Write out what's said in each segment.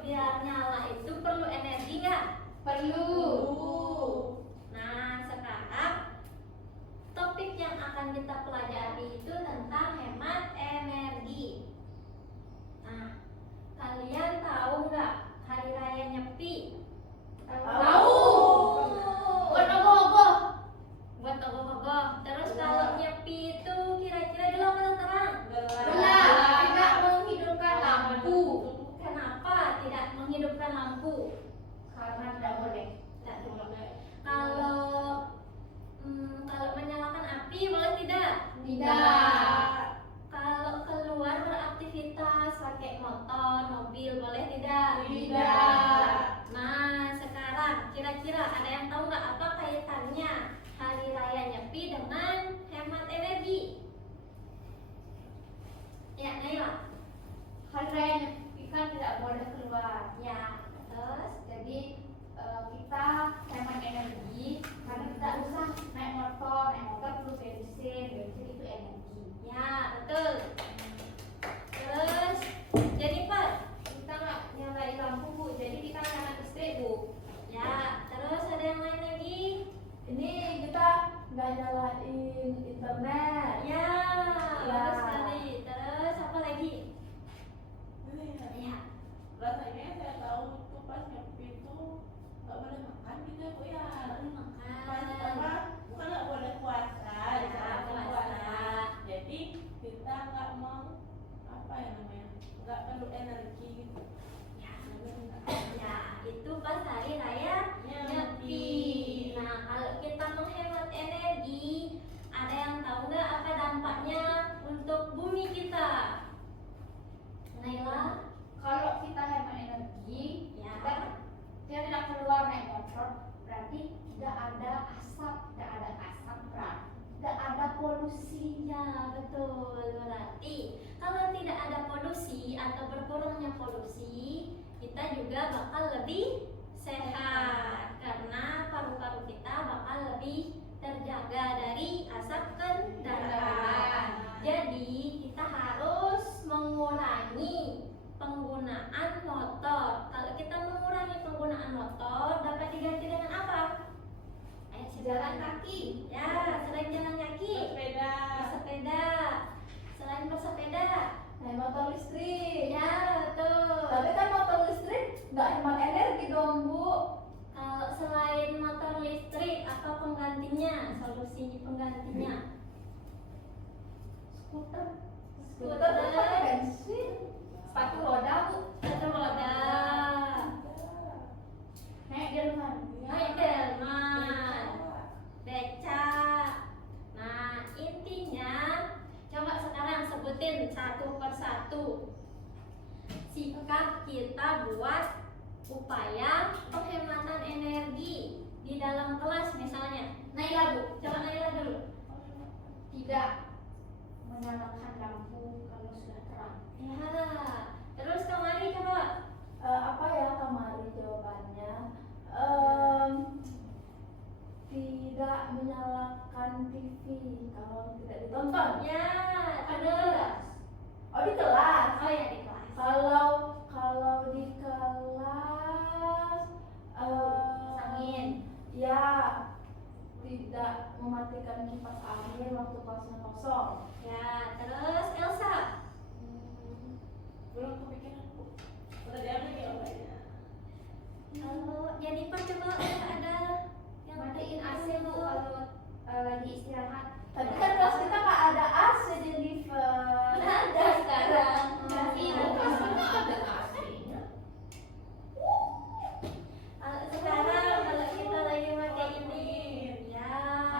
biar nyala itu perlu energi nggak? Perlu. Nah, sekarang topik yang akan kita pelajari itu tentang hemat energi. Nah, kalian tahu nggak hari raya Nyepi? Tahu. Buat ogoh-ogoh. Buat ogoh-ogoh. Terus kalau Nyepi itu kira-kira gelap atau terang? Gelap. Tidak menghidupkan lampu. Kenapa tidak menghidupkan lampu? Karena tidak boleh. Tidak boleh. Kalau menyalakan api boleh tidak? Tidak. Kalau keluar beraktivitas pakai motor, mobil boleh tidak? Tidak. Nah, sekarang kira-kira ada yang tahu nggak apa kaitannya hari raya Nyepi dengan hemat energi? Ya, Naila. Hari raya Nyepi kan tidak boleh keluar. Ya, terus Jadi kita hemat energi karena tidak usah naik motor. Naik motor perlu bensin itu energi. ya, betul. Terus Jennifer, Kita nggak nyalain lampu Bu, jadi kita nyalain listrik Bu. ya, terus ada yang lain lagi? Ini kita nggak nyalain internet. Ya, Ya. bagus sekali. Terus apa lagi? Ya, Rasanya saya tahu itu pas Nyepi itu nggak boleh makan gitu ya Bu ya. boleh Pas makan. apa? Bukan nggak boleh puasa, Ya, disarankan puasa. Jadi kita nggak mau apa ya namanya, nggak perlu energi gitu. Ya, itu pas hari raya Nyepi. Nah, kalau kita menghemat energi, ada yang tahu nggak apa dampaknya untuk bumi kita? Naila? Kalau kita hemat energi, Ya. kita tidak keluar naik motor, berarti tidak ada asap, berarti tidak ada polusi. Ya, betul. Berarti kalau tidak ada polusi atau berkurangnya polusi, kita juga bakal lebih sehat karena paru-paru kita bakal lebih terjaga dari asap kendaraan. Jadi, kita harus mengurangi penggunaan motor. Kalau kita mengurangi penggunaan motor, dapat diganti dengan apa? Ayo, Jalan kaki. Ya, selain jalan kaki, Sepeda. bersepeda. Selain bersepeda, Naik motor listrik. ya betul. Tapi kan motor listrik nggak hemat energi dong Bu. Kalau selain motor listrik, apa penggantinya? Solusi penggantinya? Skuter. Skuter. Skuter kan pakai bensin. Sepatu roda Bu, Sepatu roda. naik delman. Naik delman. Beca. Nah, intinya coba sekarang sebutin satu persatu sikap kita buat upaya penghematan energi di dalam kelas misalnya. Naila Bu, coba Naila dulu. Tidak menyalakan lampu kalau sudah terang. Ya, terus Kamari coba. Apa ya Kamari jawabannya? Tidak menyalakan TV kalau tidak ditonton. Ya, Ada terus. kelas. Oh di kelas. Oh ya, di kelas. Kalau di kelas Angin. ya tidak mematikan kipas angin waktu kelasnya kosong. Ya, terus Elsa. Belum kepikiran Bu. Udah jawab lagi jawabannya. Kalau Jennifer coba ada yang Matiin AC Bu kalau lagi istirahat. Tapi kan kelas kita nggak ada AC Jennifer. ada sekarang. Ibu kelas kita ada AC-nya. Sekarang kalau kita lagi pakai ini, ya.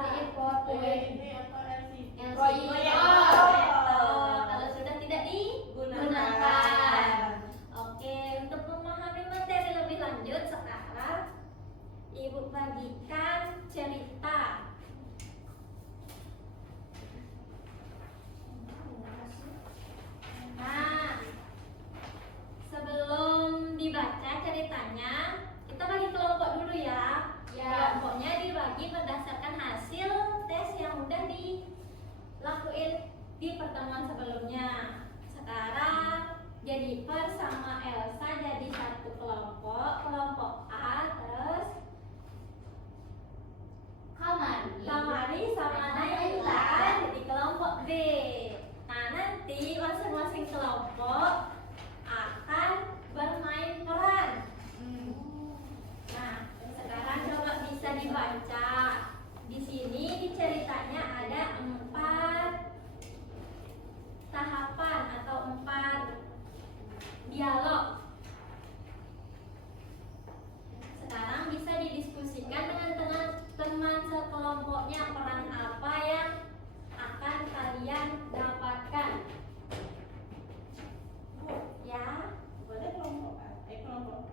Matiin foto. Ini apa LCD? LCD. Oh. Kalau sudah tidak Gunakan. digunakan. Oke, untuk memahami materi lebih lanjut sekarang Ibu bagikan cerita. Nah, sebelum dibaca ceritanya, kita bagi kelompok dulu ya. Ya. Kelompoknya dibagi berdasarkan hasil tes yang udah dilakuin di pertemuan sebelumnya. Sekarang Jennifer sama Elsa jadi satu kelompok, kelompok A, terus Kamari sama Naila jadi kelompok B. Nah, nanti masing-masing kelompok akan bermain peran. Nah, sekarang coba bisa dibaca. Di sini di ceritanya ada 4 tahapan atau 4 dialog. Sekarang bisa didiskusikan dengan teman sekelompoknya peran apa yang akan kalian dapatkan. Ya, Boleh kelompok A, kelompok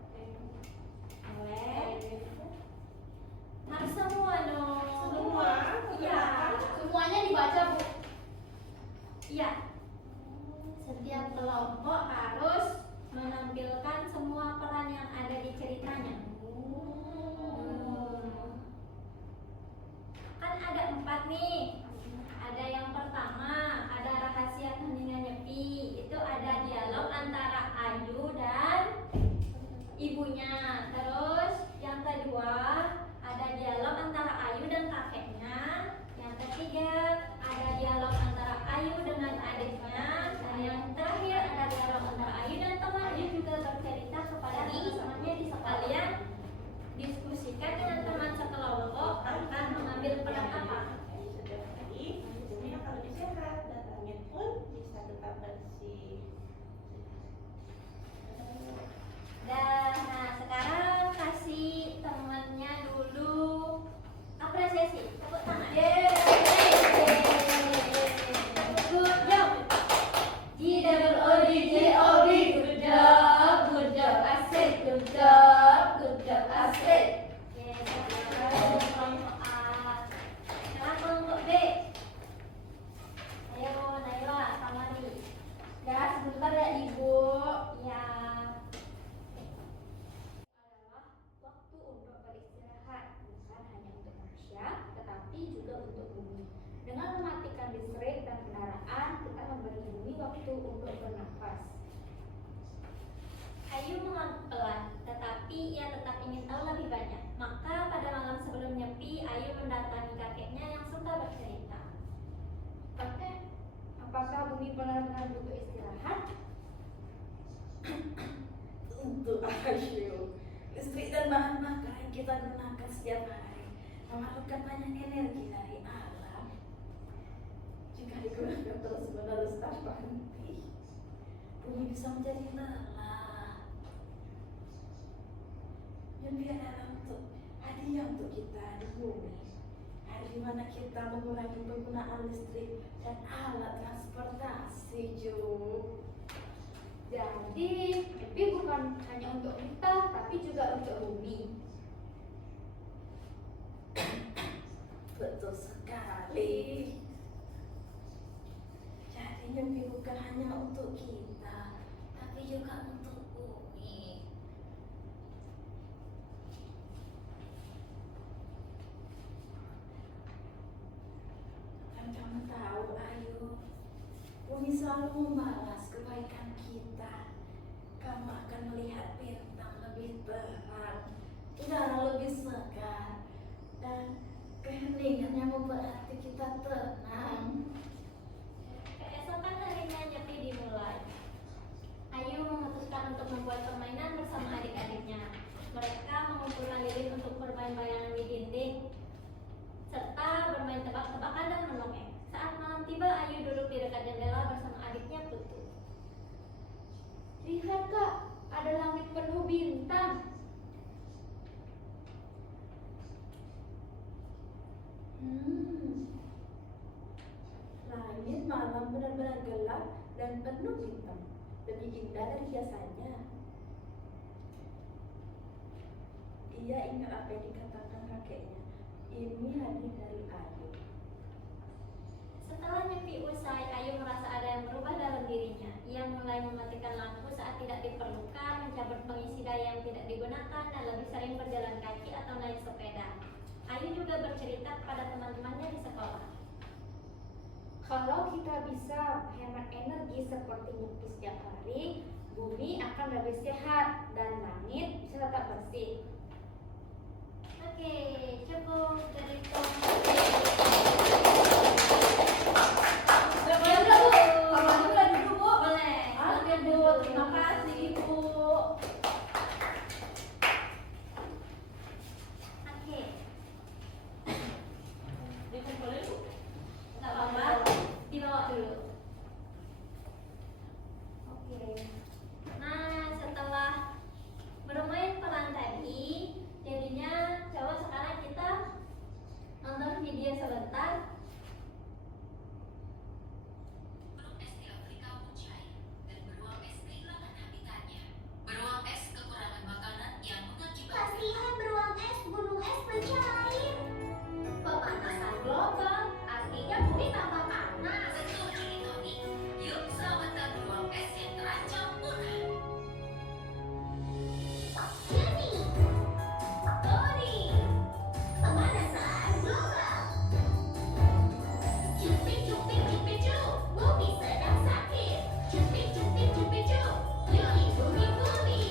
boleh. Harus semua dong. Semua? Iya. Semuanya dibaca, Bu. Iya. Setiap kelompok harus menampilkan semua peran yang ada di ceritanya. Kan ada 4 nih. Ada yang pertama, ada rahasia keheningan nyepi. Itu ada dialog antara Ayu dan ibunya. Terus yang kedua, ada dialog antara Ayu dan kakeknya. Yang ketiga, ada dialog antara Ayu dengan adiknya. Dan yang terakhir, ada dialog antara Ayu dan teman. Ayu juga bercerita kepada teman-temannya di sekalian diskusikan dengan teman sekelompok akan mengambil peran apa. Sudah tadi, hidupnya akan lebih sehat dan langit pun bisa tetap bersih. Dan nah sekarang kasih temannya dulu apresiasi, tepuk tangan. Good job. GOOD, good job, asik, good job, asik. Oke, sekarang kelompok A. Sekarang kelompok B. Ayo Naila, Kamari. Ya, sebentar ya Ibu. Ya. Adalah waktu untuk beristirahat, bukan hanya untuk manusia, tetapi juga untuk bumi. Dengan mematikan listrik dan kendaraan, kita memberi bumi waktu untuk bernafas. Ayu mengantuk pelan, tetapi ia tetap ingin tahu lebih banyak. Maka pada malam sebelum nyepi, Ayu mendatangi kakeknya yang suka bercerita. Kakek, apakah bumi benar-benar butuh istirahat? Untuk Ayu, listrik dan bahan bakar yang kita gunakan setiap hari memerlukan banyak energi dari alam. Jika digunakan terus-menerus tanpa henti, bumi bisa menjadi lelah. Nyepi adalah untuk hadiah untuk kita di bumi, hari di mana kita mengurangi penggunaan listrik dan alat transportasi, Ju. Jadi, mimpi bukan hanya untuk kita, tapi juga untuk bumi. Betul sekali. Jadi mimpi bukan hanya untuk kita, tapi juga untuk bumi. Dan kamu tahu, Ayu, bumi selalu membalas kebaikan kita. Kamu akan melihat bintang lebih terang, udara lebih segar, dan keheningan yang memberarti kita tenang. Keesokan harinya nyepi dimulai. Ayu memutuskan untuk membuat permainan bersama adik-adiknya. Mereka mengumpulkan lilin untuk bermain bayangan di dinding, serta bermain tebak-tebakan dan mendongeng. Saat malam tiba, Ayu duduk di dekat jendela bersama adiknya Putu. Lihat Kak, ada langit penuh bintang. Langit malam benar-benar gelap dan penuh bintang, lebih indah dari biasanya. Ia ingat apa yang dikatakan kakeknya. Ini hadiah dari Ayu. Setelah nyepi usai, Ayu merasa ada yang berubah dalam dirinya. Ia mulai mematikan lampu saat tidak diperlukan, mencabut pengisi daya yang tidak digunakan, dan lebih sering berjalan kaki atau naik sepeda. Ayu juga bercerita kepada teman-temannya di sekolah. Kalau kita bisa hemat energi seperti nyepi setiap hari, bumi akan lebih sehat dan langit bisa tetap bersih. Oke, cukup dari Diam dulu, Bu. Kalau dulu lagi dulu, Bu. Boleh. Oke, Bu. Terima kasih, Ibu. Oke. Dikumpulin, Bu. Nggak apa-apa. Dibawa dulu. Oke. Nah, setelah bermain peran tadi, jadinya coba sekarang kita nonton video sebentar. Gunung es di Afrika mencair dan beruang es kehilangan habitatnya. Beruang es kekurangan makanan yang mengakibatkan Kasihan beruang es, gunung es mencair. Pemanasan global artinya bumi tambah panas. betul Juni Tony. Yuk selamatkan beruang es yang terancam punah. Jadi, Tony, pemanasan global. Cupik cupik cupik cup, bumi sedang sakit. Cupik cupik cupik cup, yuk lindungi bumi.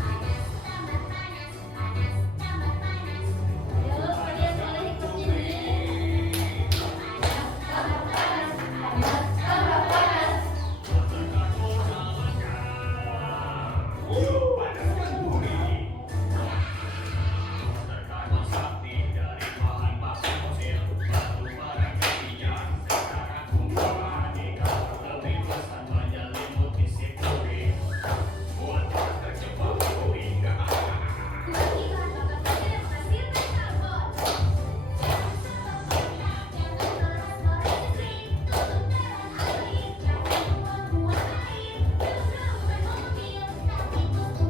Panas tambah panas, panas tambah panas. Ayo, kalian boleh ikut nyanyi. Panas tambah panas, panas Tambah panas. Panaskan bumi. Terkadang sakti dari bahan baku fosil, batu bara minyak, sekarang kumpulkan ikan lebih besar menyelimuti si bumi. Buat kita terjebak bumi. Kurangi bahan bakar fosil yang menghasilkan karbon. Jangan keras-keras listrik. Tutup keran air. Jangan buang-buang air. Jauh-jauh mobil, tapi tutup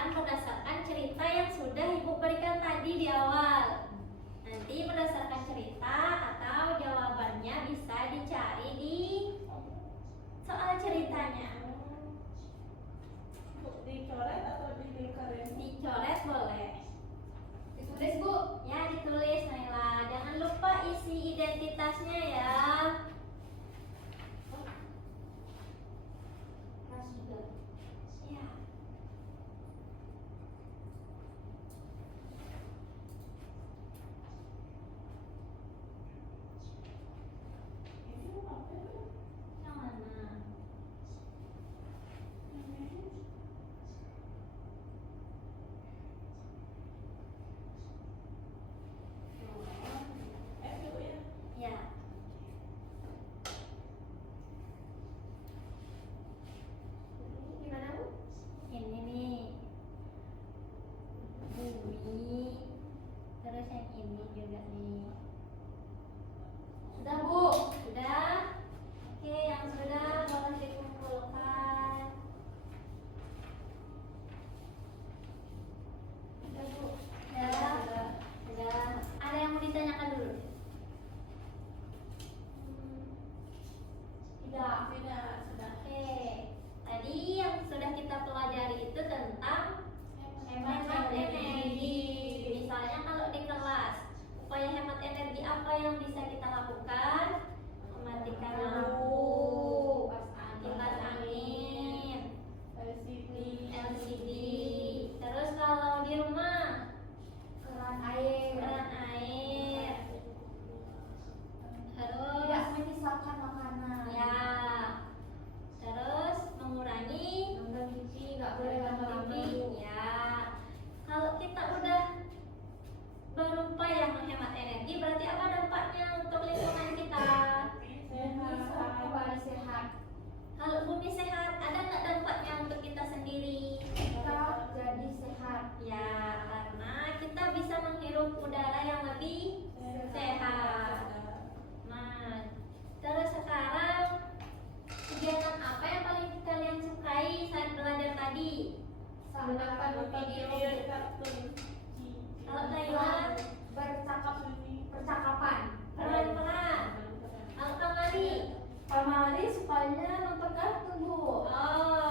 menentukan berdasarkan cerita yang sudah Ibu berikan tadi di awal. Nanti berdasarkan cerita atau jawabannya bisa dicari di soal ceritanya. Dicoret atau dilingkarin? Dicoret boleh. Ditulis Bu. Ya, ditulis Naila. Jangan lupa isi identitasnya ya. Kelas juga. Ya. Ini apa ya? Yang mana? Dulu ya. Ya. Gimana Bu? Ini nih. Bumi. Terus yang ini juga nih. Sudah Bu. Sudah? Oke, yang sudah boleh dikumpulkan. Sudah Bu. Sudah. Sudah. Ada yang mau ditanyakan dulu? Tidak. Tidak, sudah. Oke. Tadi yang sudah kita pelajari itu tentang hemat energi. Misalnya kalau di kelas, upaya hemat energi apa yang bisa kita lakukan? Mematikan lampu, kipas angin, LCD. LCD. Terus kalau di rumah, Keran air. keran air. Terus Tidak menyisakan makanan. ya. Terus mengurangi Nonton TV nggak boleh lama-lama TV. Bu. Ya. Kalau kita udah berupaya menghemat energi, berarti apa dampaknya untuk lingkungan kita? Bisa kembali sehat. Kalau bumi sehat, ada nggak dampaknya untuk kita sendiri? Kita jadi sehat. Ya, karena kita bisa menghirup udara yang lebih sehat. Nah, terus sekarang kegiatan apa yang paling kalian sukai saat belajar tadi? Menonton video. Kalau Naila, Percakapan. peran-peran. Kalau Kamari, Kamari sukanya nonton kartun Bu. oh